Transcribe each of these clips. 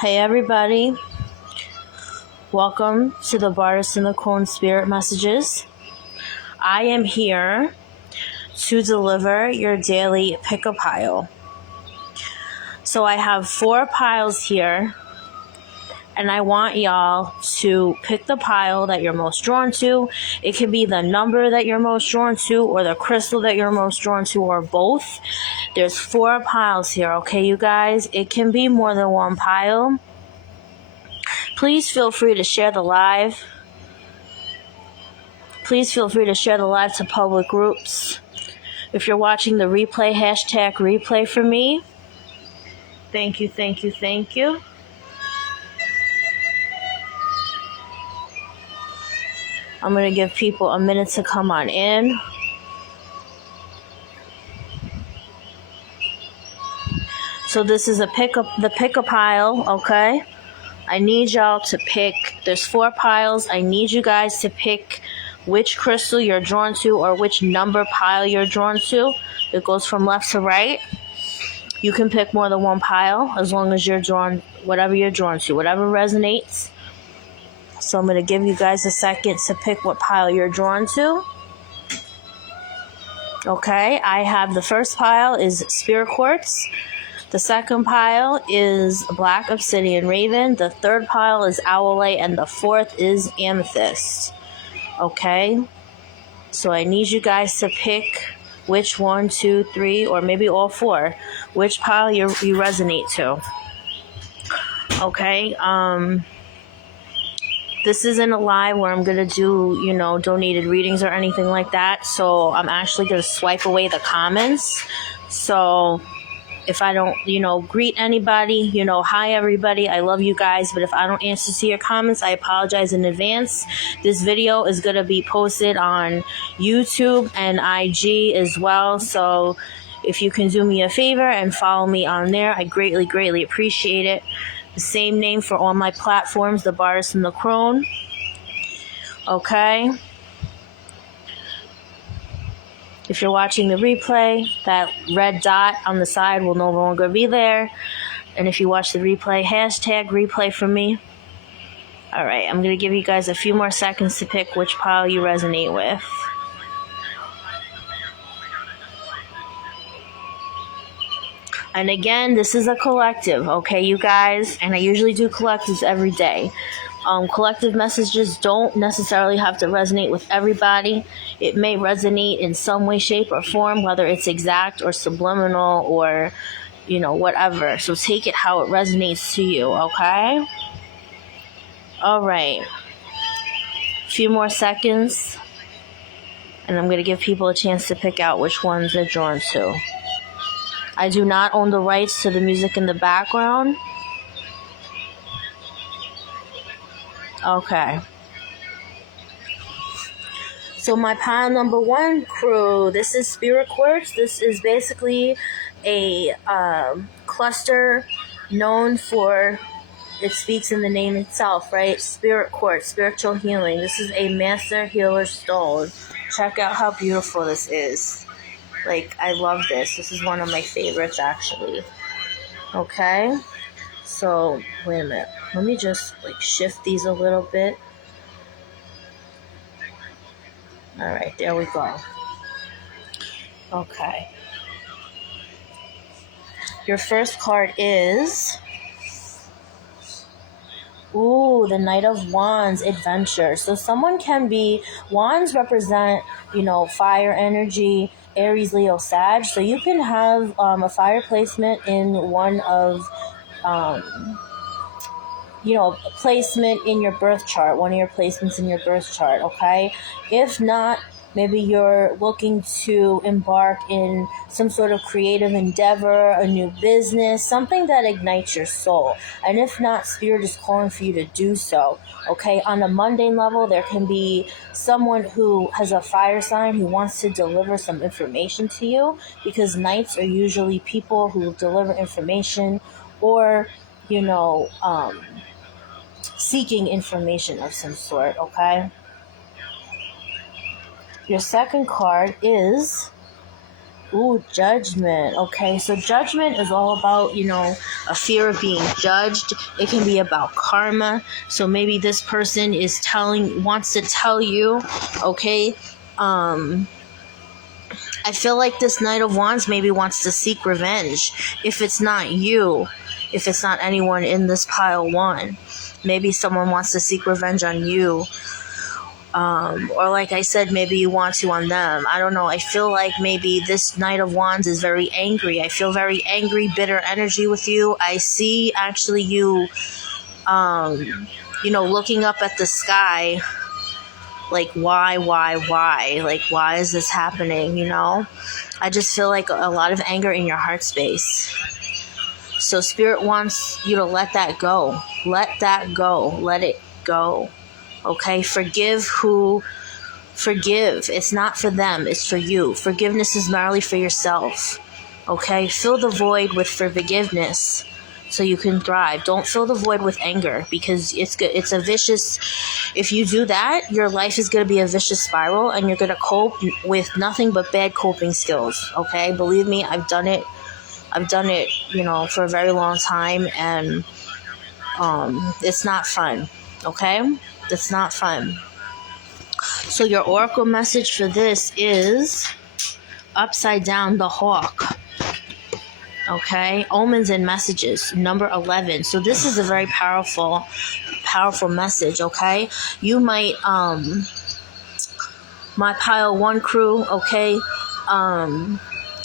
Hey everybody, welcome to the Bartis and the Crone Spirit Messages. I am here to deliver your daily pick-a pile. So I have 4 piles here, and I want y'all to pick the pile that you're most drawn to. It could be the number that you're most drawn to, or the crystal that you're most drawn to, or both. There's 4 piles here, okay, you guys? It can be more than one pile. Please feel free to share the live. Please feel free to share the live to public groups. If you're watching the replay, hashtag replay for me. Thank you, thank you, thank you. I'm going to give people a minute to come on in. So this is the pick a pile, okay? I need y'all to pick. There's 4 piles. I need you guys to pick which crystal you're drawn to or which number pile you're drawn to. It goes from left to right. You can pick more than one pile as long as you're drawn, whatever you're drawn to, whatever resonates. So I'm going to give you guys a second to pick what pile you're drawn to. Okay, I have the first pile is Spirit Quartz. The second pile is Black Obsidian Raven. The third pile is Owlite. And the fourth is Amethyst. Okay, so I need you guys to pick which 1, 2, 3, or maybe all 4, which pile you resonate to. Okay, this isn't a live where I'm going to do, donated readings or anything like that. So I'm actually going to swipe away the comments. So if I don't, greet anybody, hi everybody, I love you guys. But if I don't answer to your comments, I apologize in advance. This video is going to be posted on YouTube and IG as well. So if you can do me a favor and follow me on there, I greatly, greatly appreciate it. The same name for all my platforms, the Bartis and the Crone. Okay. If you're watching the replay, that red dot on the side will no longer be there. And if you watch the replay, hashtag replay for me. All right, I'm going to give you guys a few more seconds to pick which pile you resonate with. And again, this is a collective, okay, you guys? And I usually do collectives every day. Collective messages don't necessarily have to resonate with everybody. It may resonate in some way, shape, or form, whether it's exact or subliminal or, whatever. So take it how it resonates to you, okay? All right. A few more seconds. And I'm going to give people a chance to pick out which ones they're drawn to. I do not own the rights to the music in the background. Okay. So my pile number 1 crew, this is Spirit Quartz. This is basically a cluster known for, it speaks in the name itself, right? Spirit Quartz, spiritual healing. This is a master healer stone. Check out how beautiful this is. I love this. This is one of my favorites, actually. Okay. So, wait a minute. Let me just, shift these a little bit. All right, there we go. Okay. Your first card is... Ooh, the Knight of Wands, adventure. So someone can be... Wands represent, fire energy, Aries, Leo, Sag. So you can have a fire placement in one of... placement in your birth chart, one of your placements in your birth chart, okay? If not, maybe you're looking to embark in some sort of creative endeavor, a new business, something that ignites your soul. And if not, Spirit is calling for you to do so, okay? On a mundane level, there can be someone who has a fire sign who wants to deliver some information to you, because knights are usually people who deliver information or, seeking information of some sort, okay? Your second card is Ooh, judgment. Okay, so judgment is all about, a fear of being judged. It can be about karma. So maybe this person wants to tell you, okay, I feel like this Knight of Wands maybe wants to seek revenge. If it's not you, if it's not anyone in this pile one, maybe someone wants to seek revenge on you. Or like I said, maybe you want to on them. I don't know. I feel like maybe this Knight of Wands is very angry. I feel very angry, bitter energy with you. I see actually you, looking up at the sky. Like, why? Like, why is this happening, I just feel like a lot of anger in your heart space. So Spirit wants you to let that go. Let that go. Let it go. Okay? Forgive. It's not for them. It's for you. Forgiveness is merely for yourself. Okay? Fill the void with forgiveness so you can thrive. Don't fill the void with anger, because it's a vicious. If you do that, your life is going to be a vicious spiral, and you're going to cope with nothing but bad coping skills. Okay? Believe me, I've done it, for a very long time, and it's not fun. Okay? It's not fun. So your oracle message for this is upside down, the hawk. Okay, omens and messages, number 11. So this is a very powerful message. Okay, you might my pile one crew. Okay,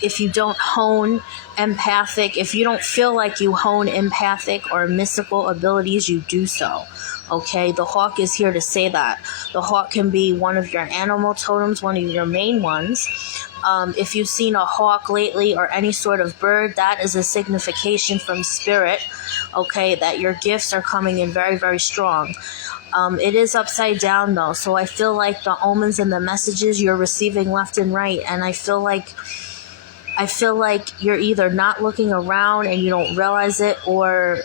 if you don't hone empathic, if you don't feel like you hone empathic or mystical abilities, you do so. Okay, the hawk is here to say that. The hawk can be one of your animal totems, one of your main ones. If you've seen a hawk lately or any sort of bird, that is a signification from spirit, okay, that your gifts are coming in very, very strong. It is upside down though, so I feel like the omens and the messages you're receiving left and right, and I feel like you're either not looking around and you don't realize it, or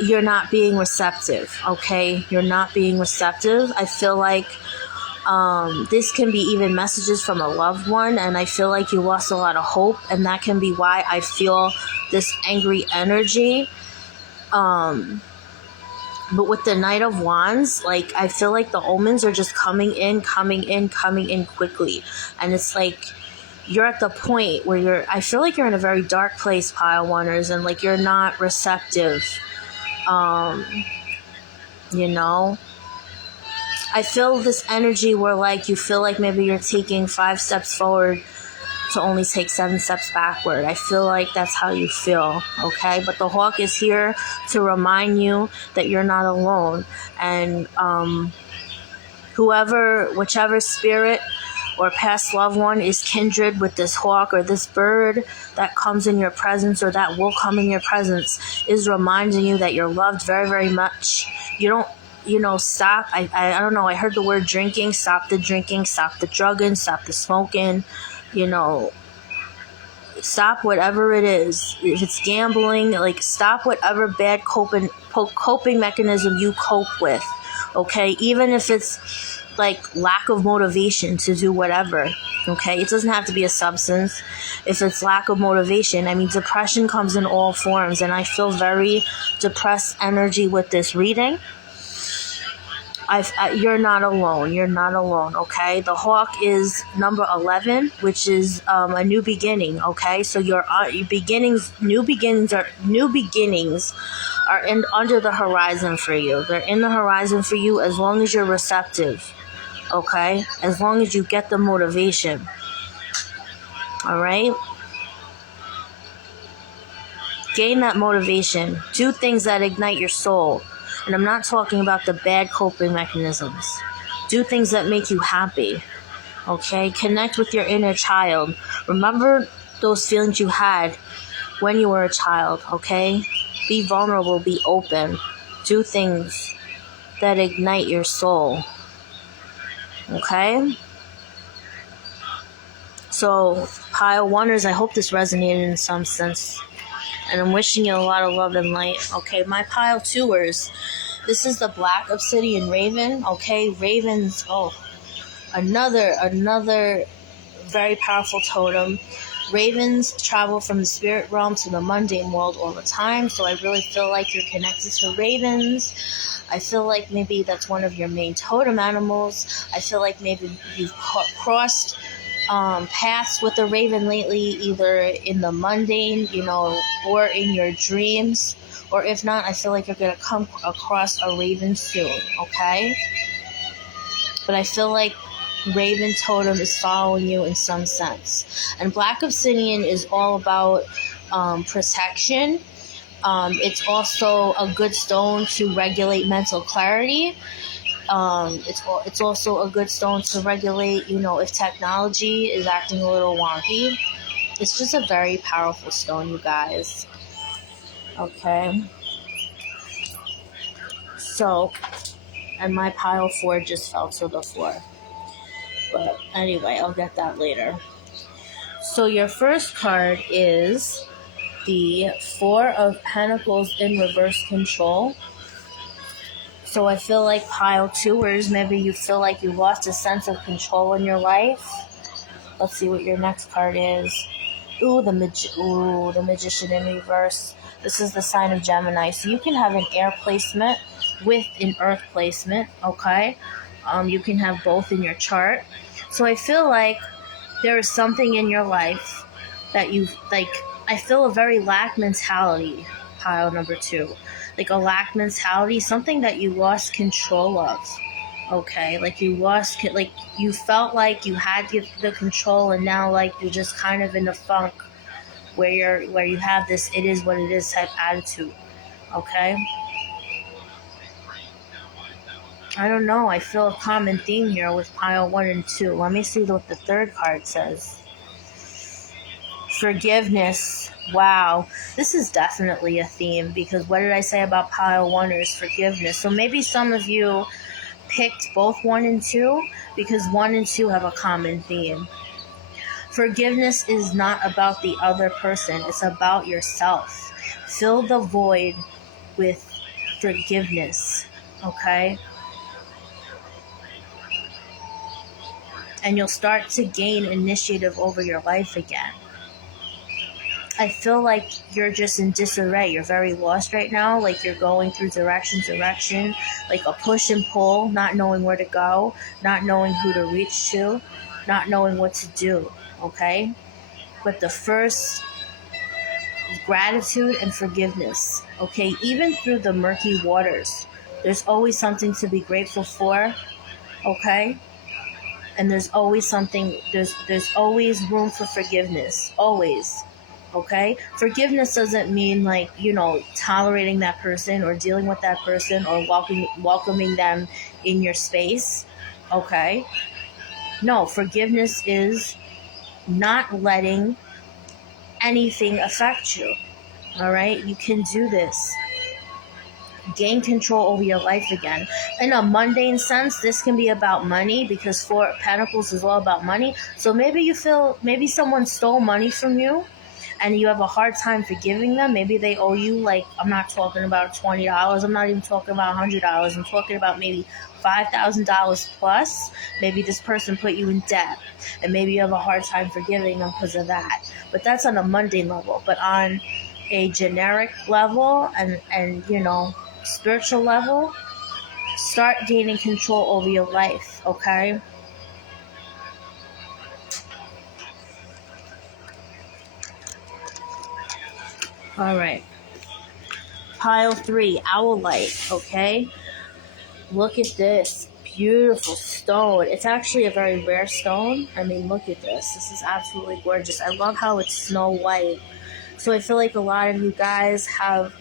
you're not being receptive, okay? You're not being receptive. I feel like this can be even messages from a loved one, and I feel like you lost a lot of hope, and that can be why I feel this angry energy. But with the Knight of Wands, like, I feel like the omens are just coming in quickly, and it's like you're at the point where I feel like you're in a very dark place, pile oneers, and like you're not receptive. I feel this energy where like you feel like maybe you're taking 5 steps forward to only take 7 steps backward. I feel like that's how you feel, okay? But the hawk is here to remind you that you're not alone, and whichever spirit or past loved one is kindred with this hawk or this bird that comes in your presence, or that will come in your presence, is reminding you that you're loved very, very much. You don't, stop. I don't know. I heard the word drinking. Stop the drinking. Stop the drugging. Stop the smoking. Stop whatever it is. If it's gambling, like, stop whatever bad coping mechanism you cope with. Okay? Even if it's like lack of motivation to do whatever. Okay? It doesn't have to be a substance. If it's lack of motivation, I mean, depression comes in all forms, and I feel very depressed energy with this reading. You're not alone. You're not alone, okay? The hawk is number 11, which is a new beginning, okay? So your beginnings, new beginnings are under the horizon for you. They're in the horizon for you as long as you're receptive, okay? As long as you get the motivation, all right? Gain that motivation. Do things that ignite your soul. And I'm not talking about the bad coping mechanisms. Do things that make you happy, okay? Connect with your inner child. Remember those feelings you had when you were a child, okay? Be vulnerable, be open. Do things that ignite your soul, okay? So, pile oneers, I hope this resonated in some sense. And I'm wishing you a lot of love and light. Okay, my pile twoers. This is the Black Obsidian Raven. Okay, ravens. Oh, another very powerful totem. Ravens travel from the spirit realm to the mundane world all the time, so I really feel like you're connected to ravens. I feel like maybe that's one of your main totem animals. I feel like maybe you've crossed paths with a raven lately, either in the mundane, or in your dreams. Or if not, I feel like you're going to come across a raven soon, okay? But I feel like Raven Totem is following you in some sense. And Black Obsidian is all about protection. It's also a good stone to regulate mental clarity. It's also a good stone to regulate, if technology is acting a little wonky. It's just a very powerful stone, you guys. Okay. So, and my pile 4 just fell to the floor. But anyway, I'll get that later. So your first card is the 4 of Pentacles in reverse control. So I feel like pile 2ers, maybe you feel like you lost a sense of control in your life. Let's see what your next card is. The Magician in reverse. This is the sign of Gemini. So you can have an air placement with an earth placement, okay? You can have both in your chart. So I feel like there is something in your life that you like. I feel a very lack mentality, pile number 2. Like a lack mentality, something that you lost control of. Okay, like you felt like you had the control, and now like you're just kind of in a funk where you have this "it is what it is" type attitude. Okay. I don't know. I feel a common theme here with pile 1 and 2. Let me see what the third card says. Forgiveness. Wow. This is definitely a theme, because what did I say about pile 1ers? Forgiveness. So maybe some of you picked both 1 and 2 because 1 and 2 have a common theme. Forgiveness is not about the other person. It's about yourself. Fill the void with forgiveness. Okay? And you'll start to gain initiative over your life again. I feel like you're just in disarray. You're very lost right now. Like you're going through direction, like a push and pull, not knowing where to go, not knowing who to reach to, not knowing what to do, okay? But the first, gratitude and forgiveness, okay? Even through the murky waters, there's always something to be grateful for, okay? And there's always always room for forgiveness, always. Okay? Forgiveness doesn't mean tolerating that person or dealing with that person or welcoming them in your space. Okay? No, forgiveness is not letting anything affect you. All right? You can do this. Gain control over your life again. In a mundane sense, this can be about money, because 4 of Pentacles is all about money. So maybe someone stole money from you and you have a hard time forgiving them. Maybe they owe you, I'm not talking about $20. I'm not even talking about $100. I'm talking about maybe $5,000 plus. Maybe this person put you in debt, and maybe you have a hard time forgiving them because of that. But that's on a mundane level. But on a generic level and spiritual level, start gaining control over your life, okay? All right. Pile 3, Owlite, okay? Look at this beautiful stone. It's actually a very rare stone. I mean, look at this. This is absolutely gorgeous. I love how it's snow white. So I feel like a lot of you guys have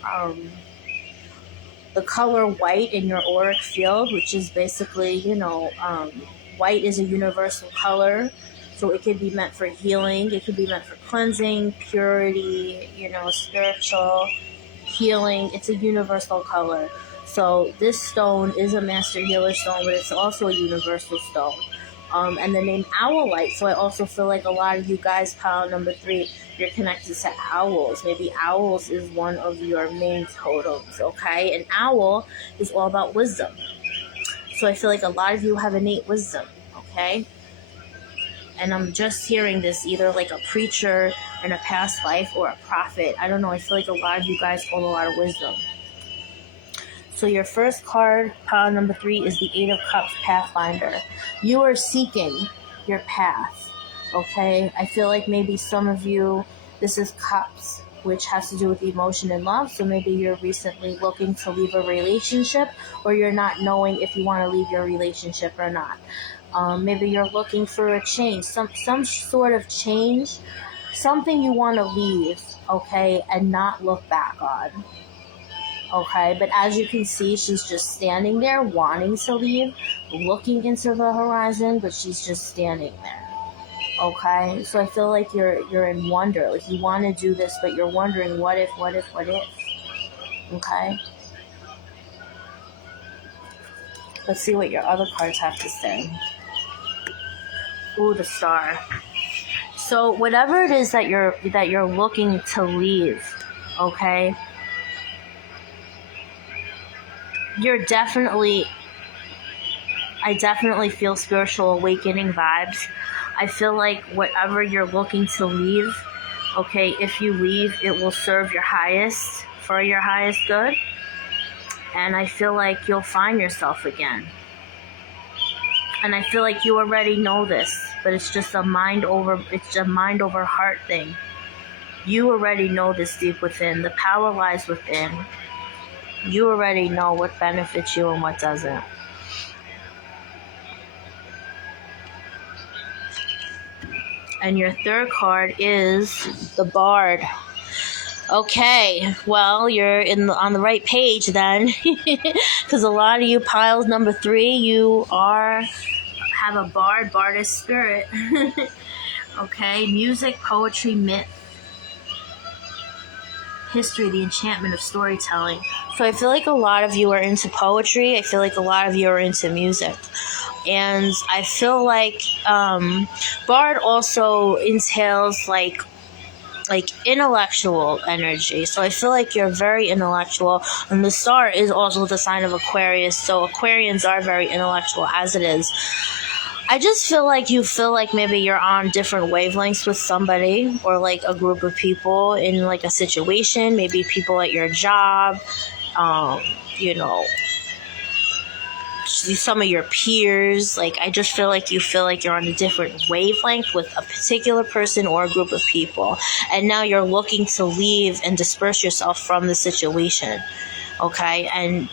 the color white in your auric field, which is basically, white is a universal color. So it could be meant for healing. It could be meant for cleansing, purity, spiritual healing. It's a universal color. So this stone is a master healer stone, but it's also a universal stone. And the name Owlite. So I also feel like a lot of you guys, pile number 3, you're connected to owls. Maybe owls is one of your main totems, okay? An owl is all about wisdom. So I feel like a lot of you have innate wisdom, okay? And I'm just hearing this either like a preacher in a past life or a prophet. I don't know. I feel like a lot of you guys hold a lot of wisdom. So your first card, pile number 3, is the 8 of Cups, Pathfinder. You are seeking your path, okay? I feel like maybe some of you, this is Cups, which has to do with emotion and love. So maybe you're recently looking to leave a relationship, or you're not knowing if you want to leave your relationship or not. Maybe you're looking for a change, some sort of change, something you want to leave, okay, and not look back on. Okay, but as you can see, she's just standing there wanting to leave, looking into the horizon, but she's just standing there. Okay, so I feel like you're in wonder. Like you want to do this, but you're wondering what if. Okay, let's see what your other cards have to say. Ooh, the Star. So whatever it is that you're looking to leave, okay, I definitely feel spiritual awakening vibes. I feel like whatever you're looking to leave, okay, if you leave, it will serve your highest, for your highest good. And I feel like you'll find yourself again. And I feel like you already know this, but it's just a mind over heart thing. You already know this deep within. The power lies within. You already know what benefits you and what doesn't. And your third card is the Bard. Okay, well, you're on the right page then, because a lot of you, piles number 3, you have a bardess spirit. Okay, music, poetry, myth, history, the enchantment of storytelling. So I feel like a lot of you are into poetry. I feel like a lot of you are into music. And I feel like Bard also entails like intellectual energy. So I feel like you're very intellectual. And the Star is also the sign of Aquarius. So Aquarians are very intellectual as it is. I just feel like you feel like maybe you're on different wavelengths with somebody or like a group of people in like a situation, maybe people at your job, some of your peers. Like, I just feel like you're on a different wavelength with a particular person or a group of people. And now you're looking to leave and disperse yourself from the situation. Okay? And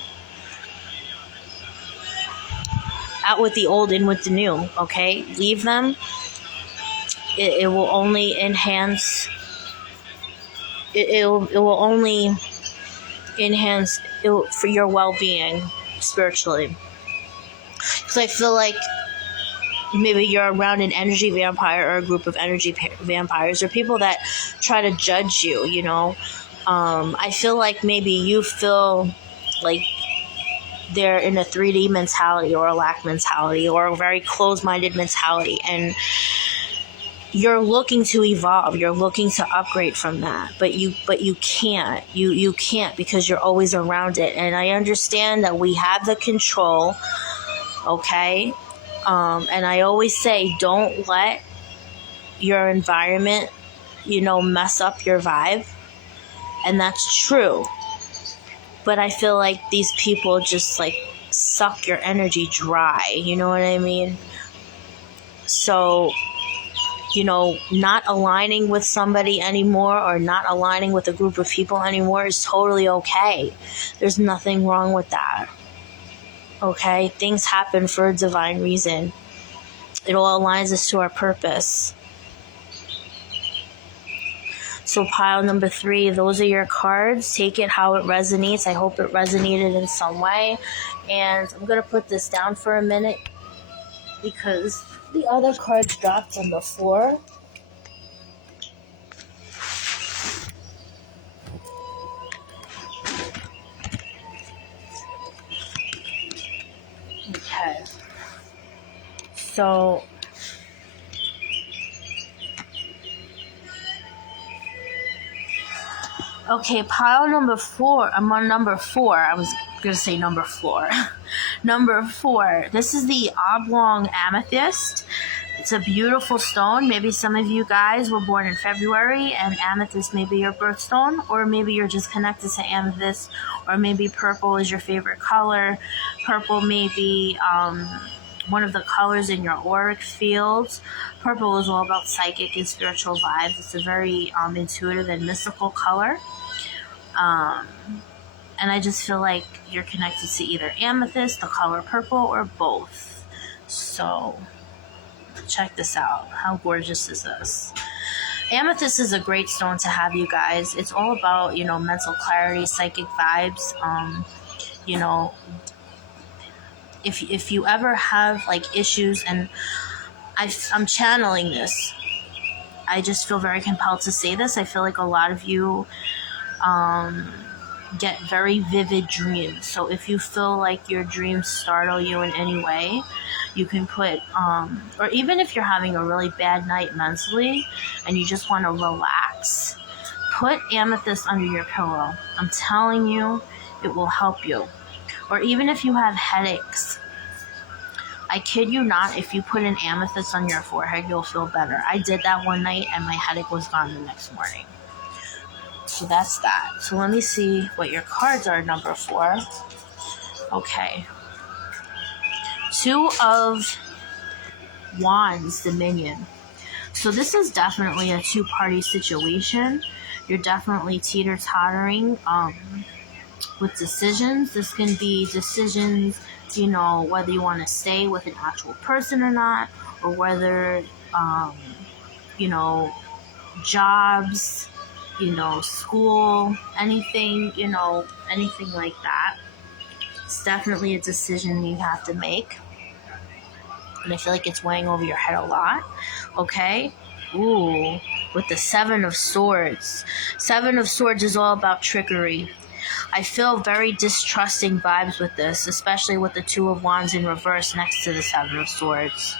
out with the old, in with the new. Okay? Leave them. It will only enhance. It will only enhance for your well-being spiritually. Because I feel like maybe you're around an energy vampire or a group of energy vampires or people that try to judge you, you know. I feel like maybe you feel like they're in a 3D mentality or a lack mentality or a very closed-minded mentality, and you're looking to evolve, you're looking to upgrade from that, but you can't. You can't, because you're always around it. And I understand that we have the control, okay? And I always say, don't let your environment, mess up your vibe. And that's true. But I feel like these people just like suck your energy dry. You know what I mean? So, not aligning with somebody anymore or not aligning with a group of people anymore is totally okay. There's nothing wrong with that. Okay? Things happen for a divine reason. It all aligns us to our purpose. So pile number 3, those are your cards. Take it how it resonates. I hope it resonated in some way. And I'm going to put this down for a minute because the other cards dropped on the floor. Okay. So okay, pile number 4. I'm on number 4. I was going to say number 4. Number 4. This is the oblong amethyst. It's a beautiful stone. Maybe some of you guys were born in February and amethyst may be your birthstone, or maybe you're just connected to amethyst, or maybe purple is your favorite color. Purple may be one of the colors in your auric fields. Purple is all about psychic and spiritual vibes. It's a very intuitive and mystical color. And I just feel like you're connected to either amethyst, the color purple, or both. So check this out. How gorgeous is this? Amethyst is a great stone to have, you guys. It's all about, mental clarity, psychic vibes. If you ever have like issues, and I'm channeling this, I just feel very compelled to say this. I feel like a lot of you get very vivid dreams. So if you feel like your dreams startle you in any way, you can put, or even if you're having a really bad night mentally and you just want to relax, put amethyst under your pillow. I'm telling you, it will help you. Or even if you have headaches, I kid you not, if you put an amethyst on your forehead, you'll feel better. I did that one night and my headache was gone the next morning. So that's that. So let me see what your cards are, number 4. Okay. 2 of Wands, Dominion. So this is definitely a 2-party situation. You're definitely teeter-tottering with decisions. This can be decisions, whether you want to stay with an actual person or not, or whether, jobs, school, anything, anything like that. It's definitely a decision you have to make. And I feel like it's weighing over your head a lot. Okay? Ooh, with the 7 of Swords. 7 of Swords is all about trickery. I feel very distrusting vibes with this, especially with the 2 of Wands in reverse next to the 7 of Swords.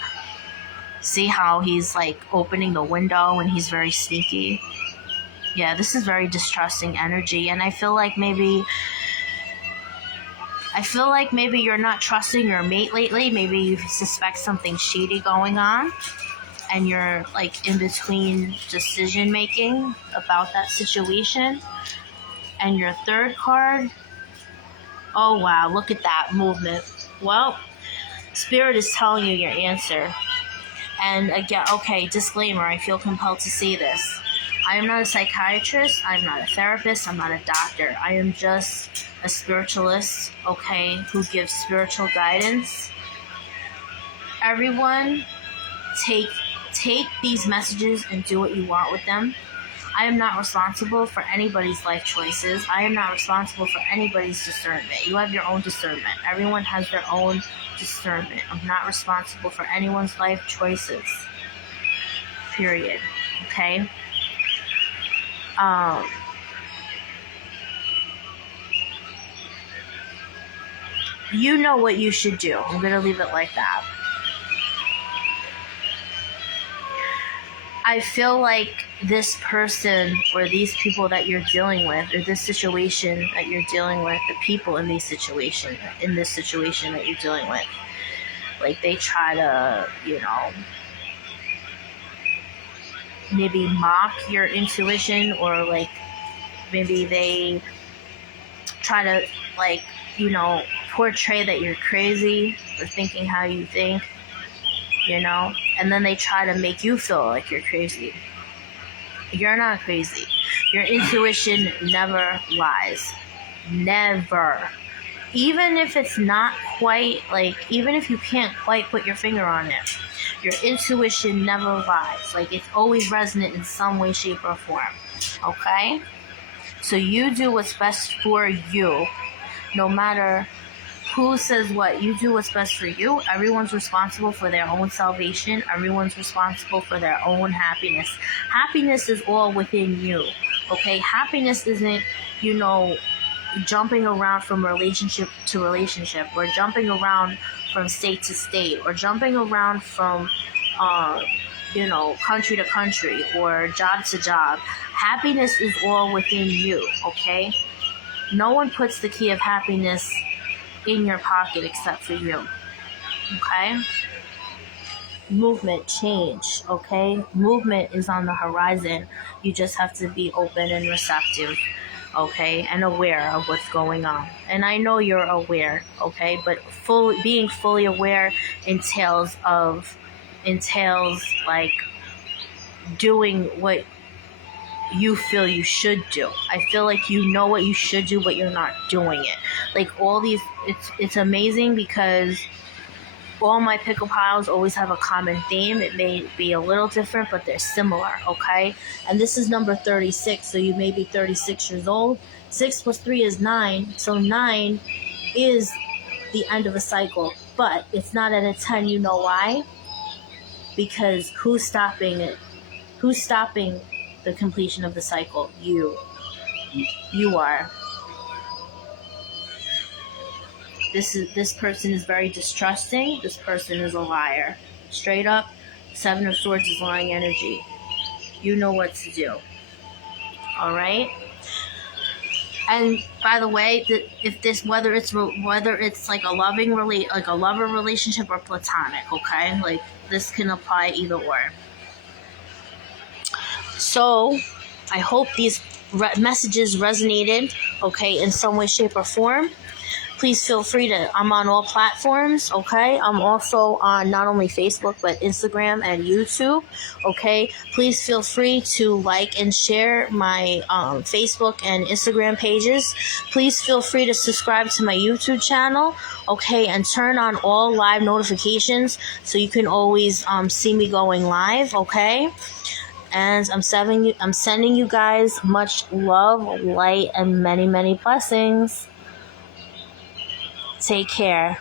See how he's like opening the window and he's very sneaky? Yeah, this is very distrusting energy, and I feel like maybe you're not trusting your mate lately. Maybe you suspect something shady going on, and you're like in between decision making about that situation. And your 3rd card, oh wow, look at that movement. Well, Spirit is telling you your answer. And again, okay, disclaimer, I feel compelled to say this. I am not a psychiatrist, I'm not a therapist, I'm not a doctor. I am just a spiritualist, okay, who gives spiritual guidance. Everyone, take these messages and do what you want with them. I am not responsible for anybody's life choices. I am not responsible for anybody's discernment. You have your own discernment. Everyone has their own discernment. I'm not responsible for anyone's life choices. Period. Okay? You know what you should do. I'm going to leave it like that. I feel like this person or these people that you're dealing with, or this situation that you're dealing with, the people in this situation that you're dealing with, like they try to, maybe mock your intuition, or like maybe they try to portray that you're crazy or thinking how you think, and then they try to make you feel like you're crazy. You're not crazy. Your intuition never lies. Never. Even if it's not quite, even if you can't quite put your finger on it, your intuition never lies. It's always resonant in some way, shape, or form. Okay? So you do what's best for you, no matter who says what. You do what's best for you. Everyone's responsible for their own salvation. Everyone's responsible for their own happiness. Happiness is all within you. Okay? Happiness isn't, jumping around from relationship to relationship, or jumping around from state to state, or jumping around from, country to country, or job to job. Happiness is all within you, okay? No one puts the key of happiness in your pocket except for you, okay? movement, change, okay? Movement is on the horizon. You just have to be open and receptive, okay, and aware of what's going on. And I know you're aware, okay, but being fully aware entails like doing what you feel you should do. I feel like you know what you should do, but you're not doing it. Like all these, it's amazing because all my pickle piles always have a common theme. It may be a little different, but they're similar, okay? And this is number 36, so you may be 36 years old. 6 plus 3 is 9, so 9 is the end of a cycle. But it's not at a 10, you know why? Because who's stopping it? Who's stopping the completion of the cycle? You. You are. This person is very distrusting. This person is a liar. Straight up, 7 of Swords is lying energy. You know what to do. All right. And by the way, if this whether it's like a lover relationship or platonic, okay, like this can apply either or. So, I hope these messages resonated, okay, in some way, shape, or form. Please feel free to, I'm on all platforms, okay? I'm also on not only Facebook, but Instagram and YouTube, okay? Please feel free to like and share my Facebook and Instagram pages. Please feel free to subscribe to my YouTube channel, okay? And turn on all live notifications so you can always see me going live, okay? And I'm sending you guys much love, light, and many, many blessings. Take care.